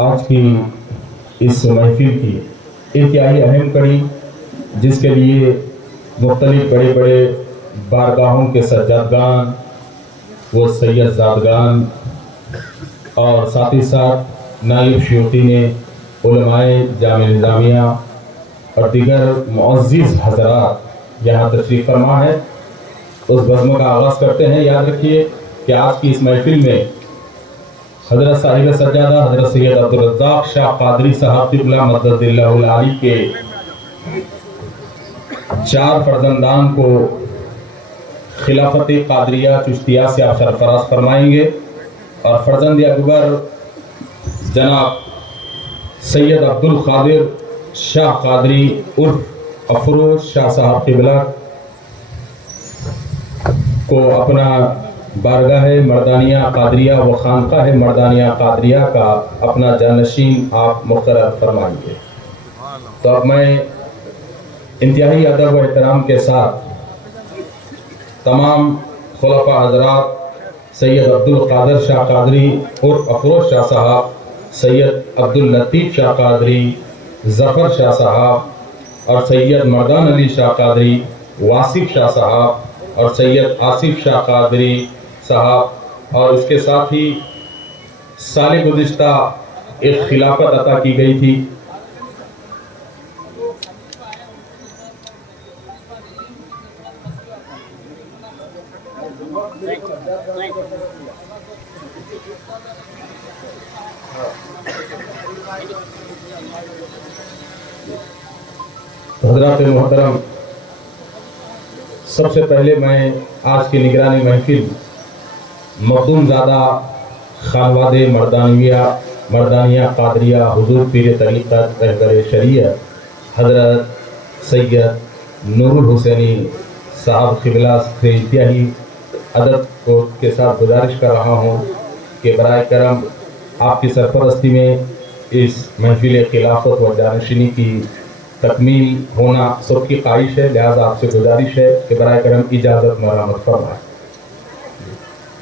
आज की इस महफिल की इंतहाई अहम कड़ी, जिसके लिए मुख्तलिफ बड़े बड़े बारगाहों के सज्जादगान व सैयदजादगान और साथ ही साथ नाइब शयूती ने उलमाए जामिया निज़ामिया और दीगर मुअज़्ज़िज़ हज़रात यहाँ तशरीफ़ फरमा है। उस बज़्म का आगाज़ करते हैं। याद रखिए कि आज की इस महफिल में हज़रत साहिब सज्जादा हज़रत सैयद अब्दुल रज़्ज़ाक़ शाह क़ादरी साहब क़िबला मद्ददिल्लाहुल आली के 4 फ़र्ज़ंदान को खिलाफत क़ादरिया चिश्तिया से आप सरफराज फरमाएंगे और फ़र्जंद अकबर जनाब सैयद अब्दुल क़ादिर शाह क़ादरी उर्फ अफरोज शाह साहब क़िबला को अपना बारगाह मर्दानिया क़ादरिया व खानक़ाह मर्दानिया क़ादरिया का अपना जानशीन आप मुक़र्रर फरमाएंगे। तो अब मैं इंतहाई अदब व एहतराम के साथ तमाम खुलफ़ा हज़रात सैयद अब्दुल क़ादिर शाह क़ादरी उर्फ अफरोज शाह साहब, सैयद अब्दुल लतीफ़ शाह क़ादरी, ज़फ़र शाह साहब और सैयद मर्दान अली शाह क़ादरी, वासिफ़ शाह साहब और सैयद आसिफ़ शाह क़ादरी साहब, और इसके साथ ही साल गुज़िश्ता एक खिलाफत अता की गई थी। हज़रात मोहतरम, सबसे पहले मैं आज की निगरानी महफिल मखदूमज़ादा खानवादे मर्दानिया क़ादरिया हुज़ूर पीर तरीक़त रहबर शरीयत हज़रत सैयद नूरुल हुसैनी साहब क़िबला से इंतहाई अदब के साथ गुजारिश कर रहा हूँ कि बराए करम आपकी सरपरस्ती में इस महफिल खिलाफत व जानशीनी की तकमील होना सबकी ख्वाहिश है, लिहाजा आपसे गुजारिश है कि बराए करम इजाज़त मरामत फरमाएं।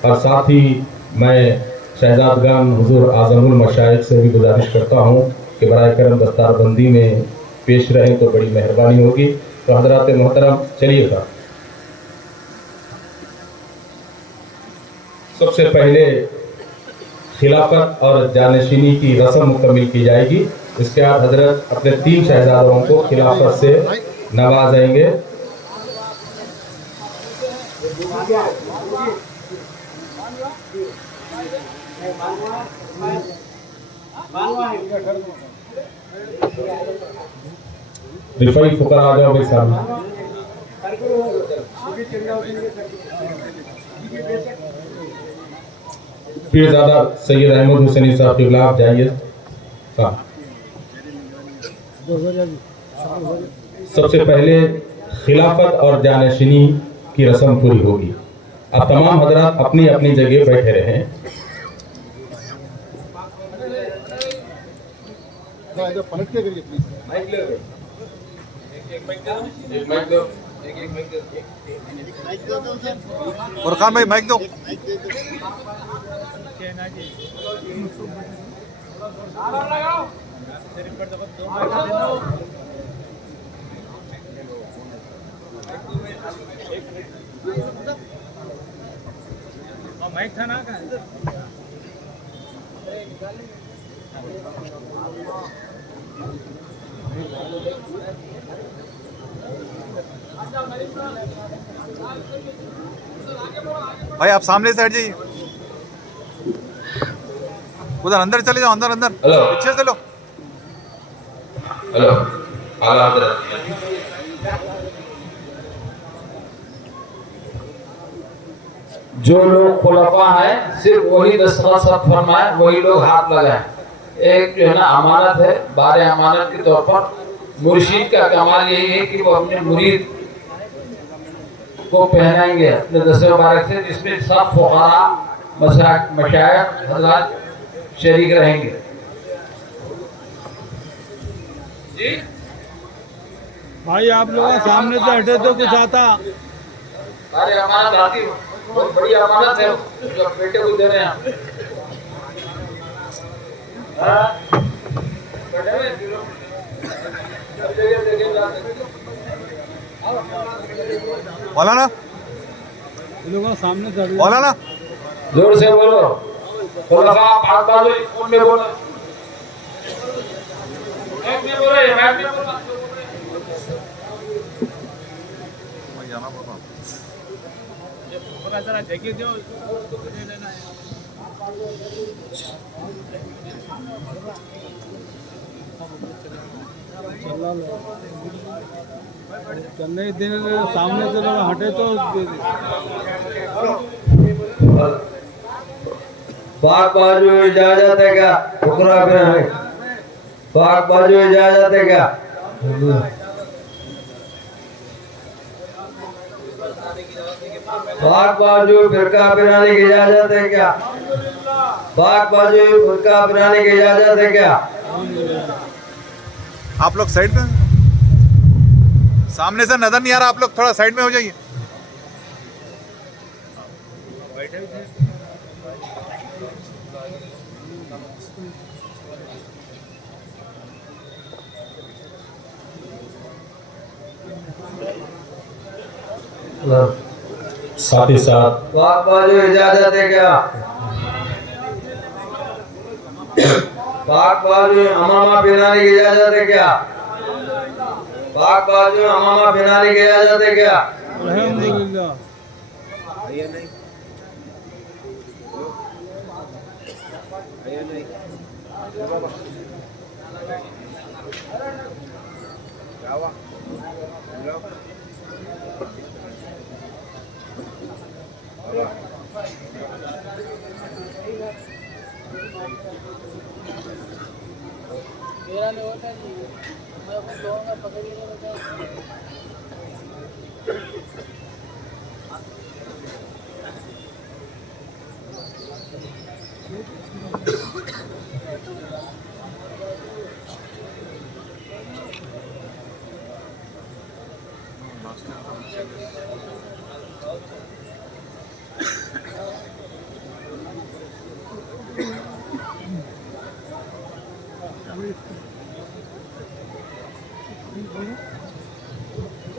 और साथ ही मैं शहजादगान हुज़ूर आज़मुल मशाइख से भी गुजारिश करता हूँ कि बराए करम दस्तारबंदी में पेश रहें तो बड़ी मेहरबानी होगी। तो हज़रात मोहतरम, चलिएगा। सबसे पहले खिलाफत और जानशीनी की रस्म मुकम्मिल की जाएगी। इसके बाद हजरत अपने 3 शहजादों को खिलाफत से नवाजेंगे। रिफाई फुकरा आ जाओ भाई साहब। पीरज़ादा सैयद अहमद हुसैनी साहब क़िबला, आप जाइए। सबसे पहले खिलाफत और जानशीनी की रस्म पूरी होगी। अब तमाम हजरात अपनी अपनी जगह बैठे रहें। और खान भाई माइक दो। माइक था ना भाई, आप सामने से हट जाइए, उधर अंदर चले जाओ, अंदर अंदर पीछे चलो। हेलो, आला हज़रत, जो लोग खुलफा हैं सिर्फ वही दस्तखत फरमाए, वही लोग हाथ लगाएं। एक जो है ना अमानत है, बारे अमानत के तौर पर मुर्शिद का कमाल यही है कि वो अपने मुरीद को पहनाएंगे अपने दस्ते मुबारक से, जिसमें सब फुक़ारा मशाइख हज़रात शरीक रहेंगे। जी भाई, आप लोग सामने से हटे तो कुछ आता। अरे अमानत आती, बहुत बड़ी अमानत है जो बेटे को दे रहे हैं। मौलाना ये लोग सामने चल रहे मौलाना जोर से बोलो। खुलफा पाक बाजू कौन में बोलो? एक में बोलो, एक में बोलो। जाना पड़ता जरा जगह दो लेना है। चलने दिन सामने से लोग हटे तो पाक बाजू इजाजत है क्या? टुकड़ा पे है। पाक बाजू इजाजत है क्या? पाक बाजू फिरका पिराने की इजाजत है क्या? पाक बाजू फिरका पिराने की इजाजत है क्या? आप लोग साइड में, सामने से नजर नहीं आ रहा, आप लोग थोड़ा साइड में हो जाइए। साथ ही साथ पाक बाजू इजाजत है क्या? पाक बाजू अमामा पिराने की इजाजत है क्या? पाक बाजू अमामा पिराने की इजाजत है क्या? अल्हम्दुलिल्लाह।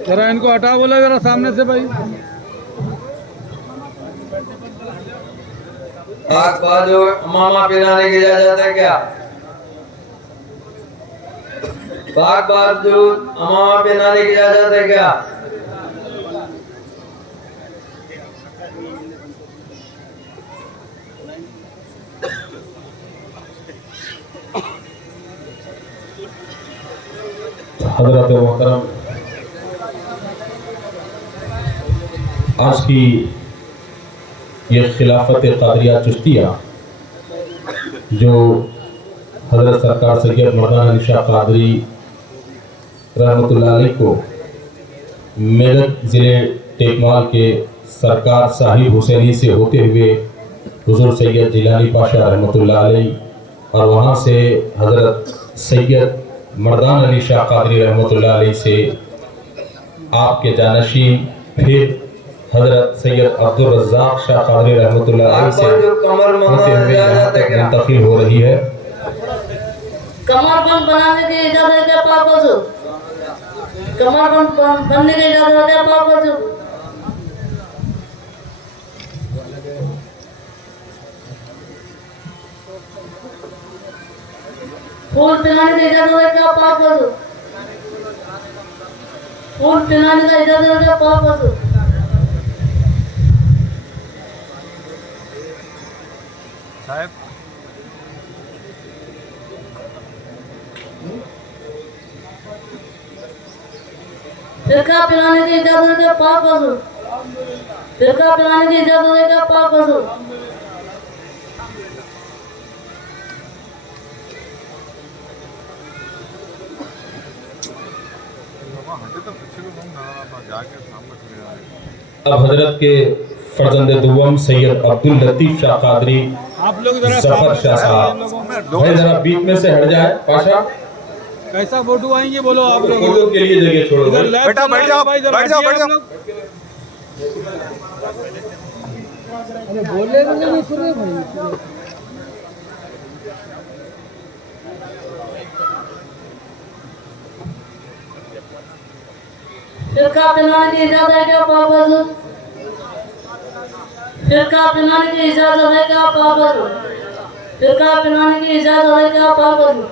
जरा इनको हटा बोला जरा सामने से भाई। पाक बाजू अमामा पिराने की इजाजत है क्या? पाक बाजू अमामा पिराने की इजाजत है क्या? हजरत मोहतरम, आज की ये खिलाफत कादरिया चिश्तिया जो हजरत सरकार सैयद मौलाना अली शाह कादरी रहमतुल्लाह अलैह को मेरठ ज़िले टेकमाल के सरकार साहिब हुसैनी से होते हुए हुजूर सैयद जिलानी पाशा रहमतुल्लाह अलैह और वहाँ से हजरत सैयद मर्दान अली शाह कादरी रहमतुल्लाह अलैह से आपके जानशीन फिर हजरत सैयद अब्दुल रज़्ज़ाक़ शाह कादरी रहमतुल्लाह अलैह से होते हुए यहाँ तक मुंतकिल हो रही है। कमरबंद बनाने की इजाजत है पाक बाजू। कमरबंद बनने की इजाजत है पाक बाजू। फूल पिलाने की इजाजत है क्या पाक बाजू? फूल पिलाने का इजाजत है पाक बाजू। साहब फिरका पिलाने की इजाजत है पाक बाजू। फिरका पिलाने की इजाजत है क्या पाक बाजू? अब हजरत के फर्जंद दुवम सैयद अब्दुल लतीफ शाह कादरी आप लोग जरा जफर शाह साहब, भाई जरा बीच में से हट जाए। पाशा कैसा फोटो आएंगे बोलो आप लोग। फोटो के लिए जगह छोड़ो। इधर लेफ्ट बेटा, बैठ जाओ, भाई, इधर बैठ जाओ, बैठिए बैठ आप जाओ। लोग। अरे बोले नहीं सुने भाई। फिरका पहनाने की इजाजत है क्या पाक हुजूर? फिरका पहनाने की इजाजत है क्या पाक हुजूर? फिरका पहनाने की इजाजत है क्या पाक हुजूर?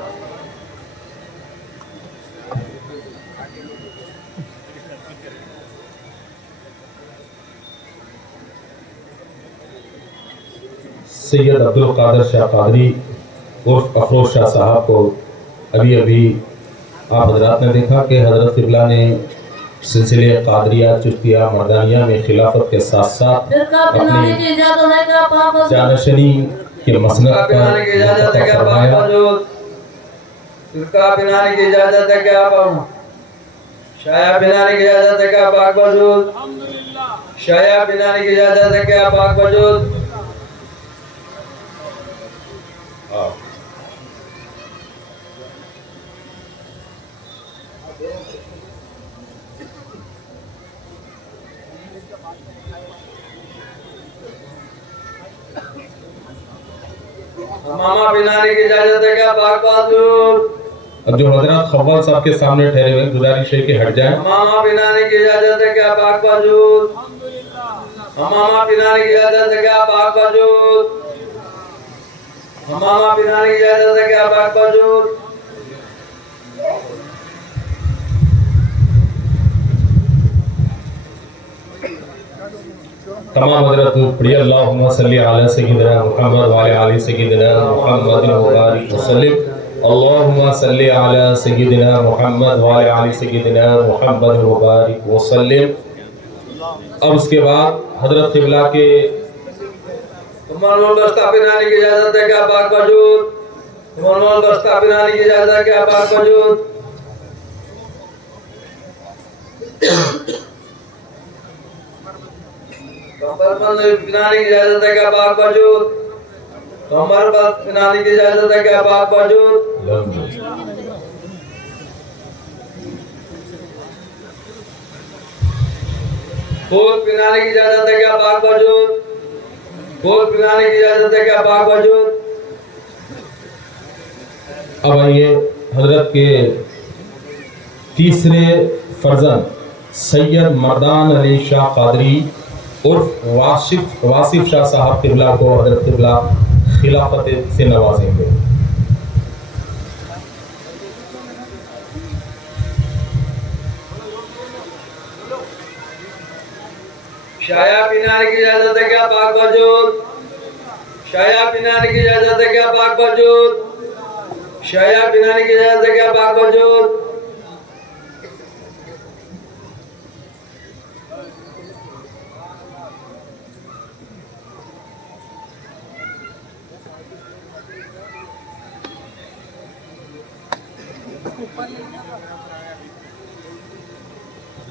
सैयद अब्दुल कादर शाह कादरी उर्फ अफरोज शाह साहब को अभी अभी आप हजरात ने देखा कि हजरत क़िबला ने सिलसिले कादरिया चिश्तिया मर्दानिया में खिलाफत के साथ साथ फिरका पहनाने की अपनी इजाजत है क्या पाक हुजूर? जानशनी के मसनद फिरका पहनाने की इजाजत है क्या पाक फरमाया। हुजूर? फिरका पहनाने की इजाजत है क्या पाक? शाया पहनाने की इजाजत है क्या पाक हुजूर? शाया पहनाने की इजाजत है क्या पाक हुजूर? मामा पहनाने की इजाजत है क्या पाक हुजूर? अब जो हजरत खव्वाल साहब के सामने ठहरे हुए गुजारिश है कि हट जाएं। मामा पहनाने की इजाजत है क्या पाक हुजूर? मामा पहनाने की इजाजत है क्या पाक हुजूर? मामा पहनाने की इजाजत है क्या पाक हुजूर? तमाम हजरत पढ़िए अल्लाहुम्मा सल्ली अला सय्यिदिना मुहम्मद व अला आलि सय्यिदिना मुहम्मद मुबारक वसल्लिम। अल्लाहुम्मा सल्ली अला सय्यिदिना मुहम्मद व अला आलि सय्यिदिना मुहम्मद मुबारक वसल्लिम। अब उसके बाद हजरत क़िबला के मोहम्मद बस्ता पहनाने की इजाजत है क्या पाक हुजूर? मोहम्मद बस्ता पहनाने की इजाजत है क्या पाक हुजूर? कमरबंद पहनाने की इजाजत है क्या पाक हुजूर? कमरबंद पहनाने की इजाजत है क्या पाक हुजूर? फूल पहनाने की इजाजत है क्या पाक हुजूर? फूल पहनाने की इजाजत है क्या पाक हुजूर? अब आइए हजरत के तीसरे फर्जंद सैयद मर्दान अली शाह कादरी उर्फ वासिफ शाह साहब क़िबला को हजरत क़िबला खिलाफत से नवाजेंगे। शाया पहनाने की इजाजत है क्या पाक हुजूर? शाया पहनाने की इजाजत है क्या पाक हुजूर? शाया पहनाने की इजाजत है क्या पाक हुजूर?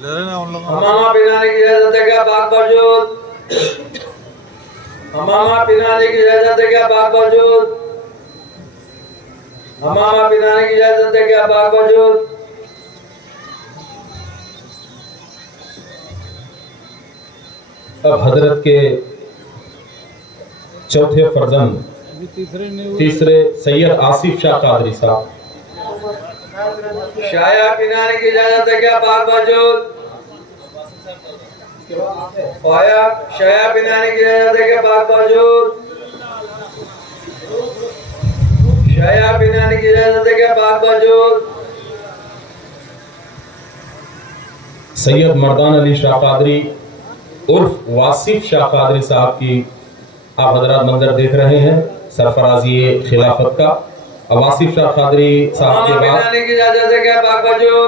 ले लेना उन लोगों को। हमामा पहनाने की इजाजत है क्या पाक हुजूर? हमामा पहनाने की इजाजत है क्या पाक हुजूर? हमामा पहनाने की इजाजत है क्या पाक हुजूर? अब हजरत के चौथे फर्जंद अभी तीसरे नहीं हुए। तीसरे सैयद आसिफ शाह कादरी साहब शाया पहनाने की इजाजत है क्या पाक हुजूर? शाया पहनाने की इजाजत है क्या पाक हुजूर? शाया पहनाने की इजाजत है क्या पाक हुजूर? सैयद मर्दान अली शाह कादरी उर्फ वासिफ शाह कादरी साहब की आप हजरात मंजर देख रहे हैं, सरफराजी खिलाफत का। अब वासिफ शाह कादरी साहब के हमामा बाद पहनाने की इजाजत है क्या पाक हुजूर?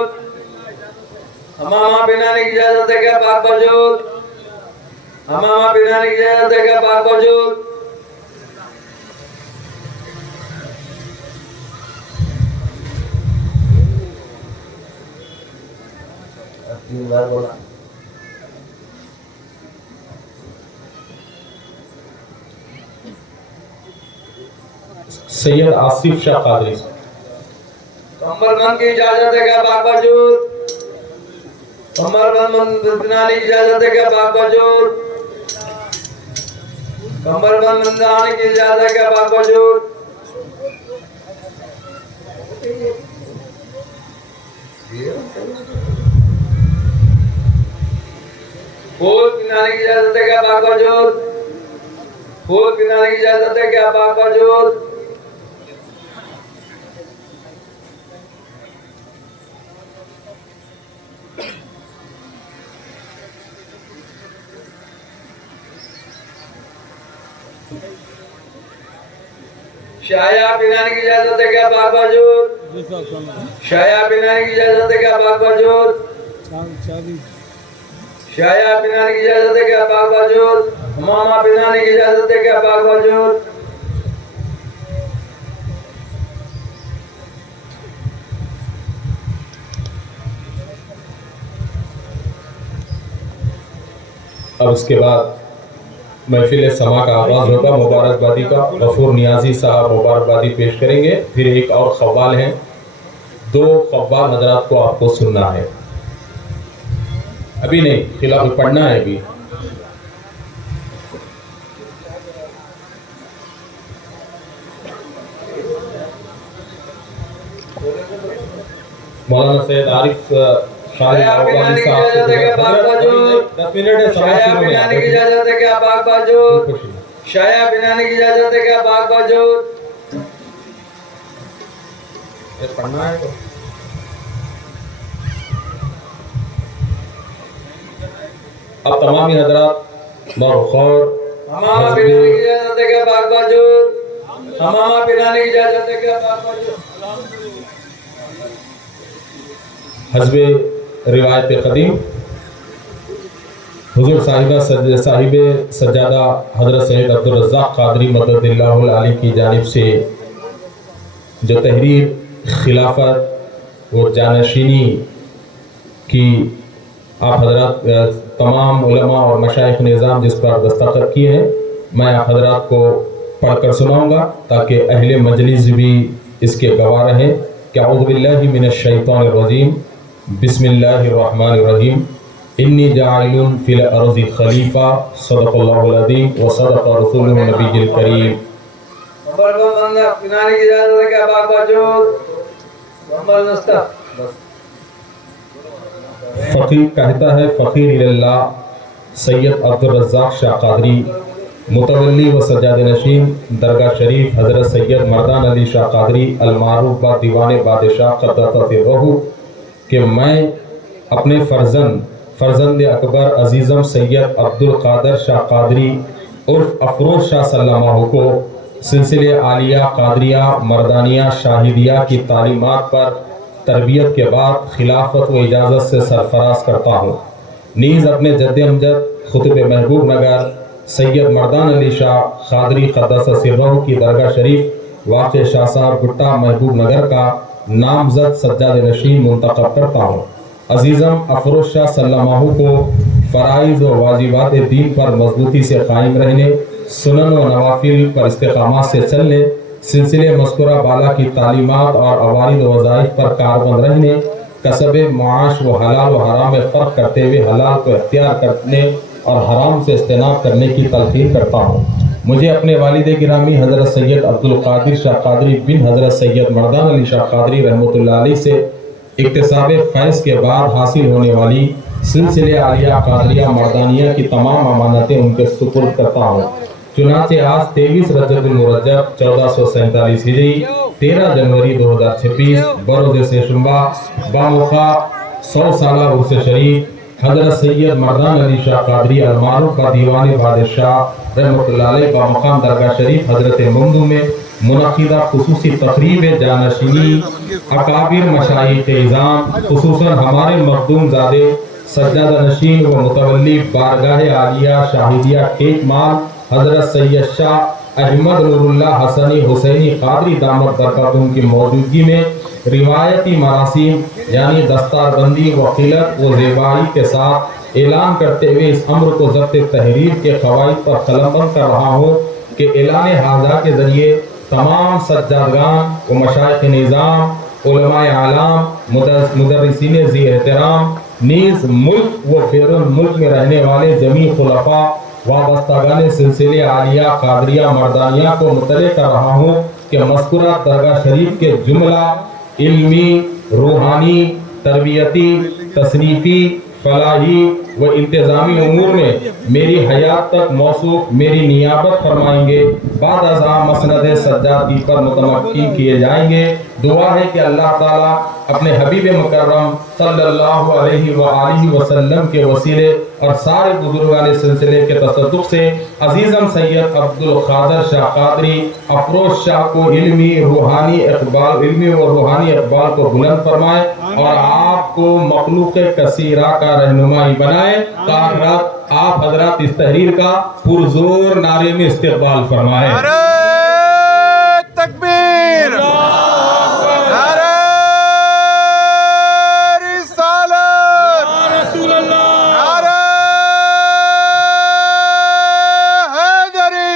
हमामा पहनाने की इजाजत है क्या पाक हुजूर? हमामा पहनाने की इजाजत है क्या पाक हुजूर? तीन बार बोला। सैयद आसिफ शाह कादरी कमरबंद की इजाजत है क्या पाक हुजूर? कमरबंद बनाने की इजाजत है क्या पाक हुजूर? कमरबंद बनाने की इजाजत है क्या पाक हुजूर? पिलाने की इजाजत है क्या पाक वजूद? फूल पिलाने की इजाजत है क्या पाक वजूद? शाया पिलाने की इजाजत है क्या पाक वजूद? शाया पिलाने की इजाजत है क्या पाक वजूद? शाया पिलाने की इजाजत है क्या पाक वजूद? मामा पिलाने की इजाजत है क्या पाक वजूद? अब इसके बाद महफिल समा का आगाज होगा मुबारकबादी का। गफूर नियाजी साहब मुबारकबादी पेश करेंगे। फिर एक और क़व्वाल हैं, 2 क़व्वाल हजरात को आपको सुनना है, अभी नहीं, खिलाफ पढ़ना है अभी। मौलाना सैयद आरिफ शाया पिलाने की इजाजत है क्या पाक वजूद? 10 मिनट है। शाया पिलाने की इजाजत है क्या पाक वजूद? शाया पिलाने की इजाजत है क्या पाक वजूद? पढ़ना है तो अब तमाम ही हजरात मौखौर हमामा पिलाने की इजाजत है क्या पाक वजूद? हमामा पिलाने की इजाजत है क्या पाक वजूद? हस्बे रिवायत कदीम हुजूर साहिब सज्जादा हजरत सैयद अब्दुल रज़्ज़ाक़ क़ादरी मददिल्लाहुल आली की जानिब से जो तहरीर खिलाफत व जानशीनी की आप हजरात तमाम उलमा और मशाइख निज़ाम जिस पर दस्तखत किए हैं, मैं आप हजरात को पढ़कर सुनाऊँगा ताकि अहले मजलिस भी इसके गवाह रहें। कि अऊज़ु बिल्लाहि मिनश शैतानिर रजीम, बिस्मिल्लाहिर्रहमानिर्रहीम, इन्नी जाइलुन फिल अर्ज़ि खलीफा, सदक़ल्लाहुल अज़ीम व सदक़ रसूलुहुन नबिय्युल करीम। नंबर को बंदा पिलाने की इजाजत है क्या पाक वजूद? नंबर नस्ता फ़कीर कहता है, फ़कीर इल्लाह सैयद अब्दुल रज़्ज़ाक़ शाह क़ादरी मुतवल्ली व सज्जाद नशीन दरगाह शरीफ हज़रत सैयद मर्दान अली शाह क़ादरी अलमारूफ बा दीवान बादशाह क़द्दस सिर्रहू कि मैं अपने फ़र्जंद अकबर अजीज़म सैयद अब्दुल क़ादर शाह क़ादरी उर्फ़ अफरोज़ शाह सल्लल्लाहु को सिलसिले आलिया क़ादरिया मर्दानिया शाहिदिया की तालीमात पर तरबियत के बाद खिलाफत व इजाज़त से सरफराज करता हूँ। नीज़ अपने जद्द अमजद खुतब महबूब नगर सैयद मर्दान अली शाह क़ादरी क़द्दस सिर्रहू की दरगाह शरीफ वाक़ शाहसार गुट्टा महबूब नगर का नामज़द सज्जाद नशीन मुंतखब करता हूँ। अजीज़म अफरोज़ शाह सल्लल्लाहु को फ़राइज़ व वाजिबात दीन पर मजबूती से कायम रहने, सुनन व नवाफिल पर इस्तिक़ामत से चलने, सिलसिले मज़कूरा बाला की तालीमात और अवारिद वज़ाइफ पर कारबंद रहने, कसब माश व हलाल व हराम में फ़र्क करते हुए हलाल को इख्तियार करने और हराम से इज्तनाब करने की तलक़ीन करता हूँ। मुझे अपने वालिद गिरामी हज़रत सैयद अब्दुल क़ादिर शाह क़ादरी बिन हज़रत सैयद मर्दान अली शाह क़ादरी रहमतुल्लाह अलैह से इक्तिसाब फैज़ के बाद हासिल होने वाली सिलसिले आलिया क़ादरिया मर्दानिया की तमाम अमानतें उनके सुपुर्द करता हूँ। चुनाचे आज 23 रजबुल मुरज्जब 1447 हिजरी 13 जनवरी 2026 बरोज़ सेशुम्बा बामुखा 100 साला उर्स शरीफ हज़रत सैयद मर्दान अली शाह क़ादरी अलमारूफ का दीवान बादशाह रहमतुल्लाह अलैह बामकाम दरगाह शरीफ हज़रत ममदू में मुनक़िदा खुसूसी तक़रीब जानशीनी अकाबिर मशाइख़ इज़ाम खुसूसन हमारे मखदूम ज़ादे सज्जाद नशीन व मुतवल्ली बारगाह आलिया शाहिदिया टेक माल हज़रत सैयद शाह अहमद नूरुल्लाह हसनी हुसैनी क़ादरी दामत बरकतुहुम की मौजूदगी में रिवायती मरासीम यानी दस्तारबंदी व क़िलत व ज़ेबाई के साथ ऐलान करते हुए इस अम्र को ज़ब्त तहरीर के क़वाइद पर कलमबंद कर रहा हूँ कि ऐलान हाज़ा के ज़रिए तमाम सज्जादगान व मशाइख़ निज़ाम उलमाए आलाम मुदर्रिसीन ज़ी एहतराम नीज़ मुल्क व बैरुन मुल्क में रहने वाले जमी खुलफ़ा वाबस्तागान सिलसिले आलिया क़ादरिया मर्दानिया को मुतले कर रहा हूँ कि मज़कूरा दरगाह शरीफ के जुमला इल्मी, रूहानी, तरबियती, तसनीफ़ी, फलाही व इंतजामी उमूर में मेरी हयात तक मौसूफ मेरी नियाबत फरमाएंगे। बाद अज़ा मसनद सज्जादी पर मुतमक्किन किए जाएंगे। दुआ है कि अल्लाह ताला अपने हबीब मुकर्रम सल्लल्लाहु अलैहि व आलिहि वसल्लम के वसीले और सारे बुजुर्गान सिलसिले के तसद्दुक़ से अजीज़म सैयद अब्दुल क़ादिर शाह क़ादरी अफरोज़ शाह को इल्मी व रूहानी इक़बाल को बुलंद फरमाए और आपको मखलूक़ कसीरा का रहनुमाई बनाए। ताकि आप हज़रात इस तहरीर का पुरज़ोर नारे में इस्तिक़बाल फरमाए। नारे तकबीर, नारे रिसालत, नारे हैदरी,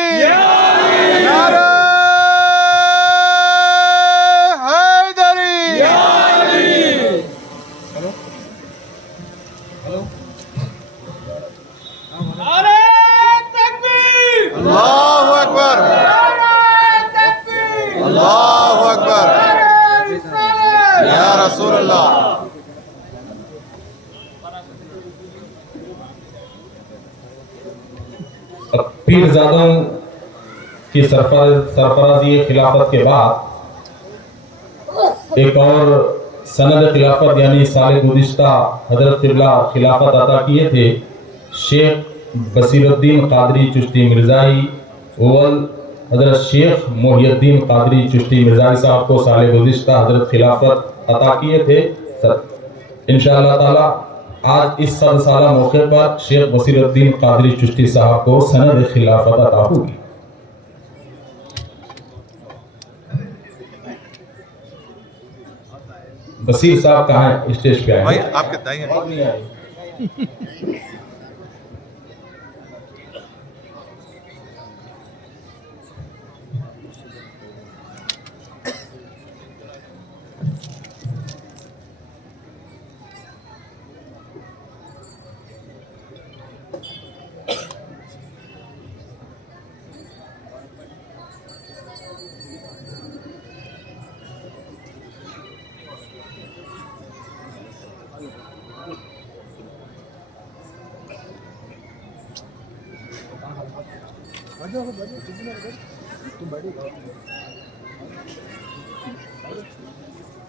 नारे हैदरी। अल्लाहु अकबर, अल्लाहु अकबर, या रसूल अल्लाह। पीरजादों की सरफराजी खिलाफत के बाद एक और सनद खिलाफत यानी साल गुज़िश्ता हज़रत क़िबला खिलाफत अता किए थे। शेख बसीरुद्दीन क़ादरी चिश्ती मिर्ज़ाई वल हज़रत शेख मोहियुद्दीन क़ादरी चिश्ती मिर्ज़ाई साहब को साल गुज़िश्ता हज़रत खिलाफत अता किए थे। इंशाअल्लाह ताला आज इस 100 साला मौके पर शेख बसीरुद्दीन क़ादरी चिश्ती साहब को सनद खिलाफत अता होगी। बसीर साहब कहाँ हैं? स्टेज पे आए भाई हैं। आपके दाएं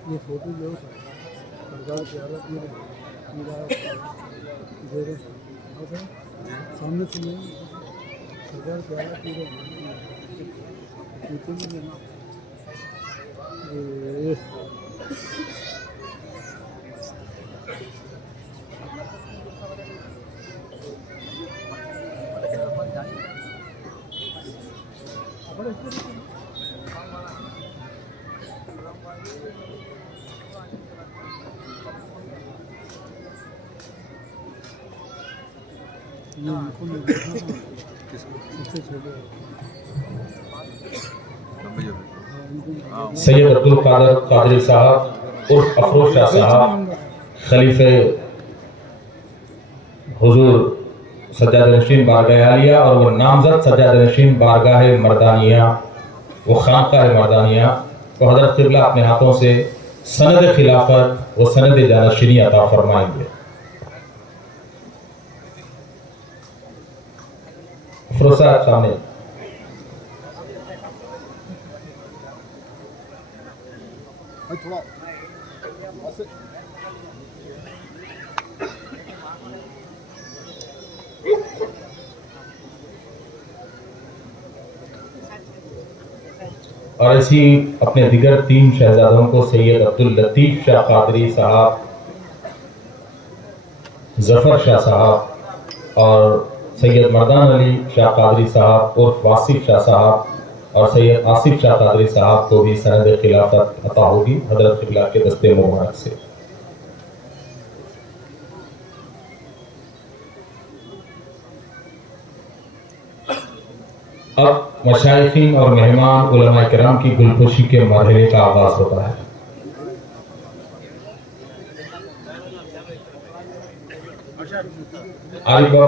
ये फोटो जो सरकार की हालत में सामने से नहीं सरकार की हालत सैयद अब्दुल क़ादिर क़ादरी साहब उर्फ अफरोज़ शाह साहब खलीफे हुजूर सज्जाद नशीन बारगाह आलिया और वो नामजद सज्जाद नशीन बारगाह मर्दानिया व खानकाह मर्दानिया को हज़रत क़िबला अपने हाथों से सनद खिलाफत व सनद जानशीनी अता फरमाएंगे। अफरोज़ साहब सामने। और ऐसी अपने दिगर 3 शहजादों को सैयद अब्दुल लतीफ़ शाह क़ादरी साहब, ज़फ़र शाह साहब और सैयद मर्दान अली शाह क़ादरी साहब उर्फ वासिफ़ शाह साहब और सैयद आसिफ़ शाह क़ादरी साहब को भी सनद खिलाफत अता होगी हज़रत क़िबला के दस्ते मुबारक से। अब मशाइखीन और मेहमान उलमाए किराम की गुलपोशी के मरहले का आगाज होता है। आरिफ बाबा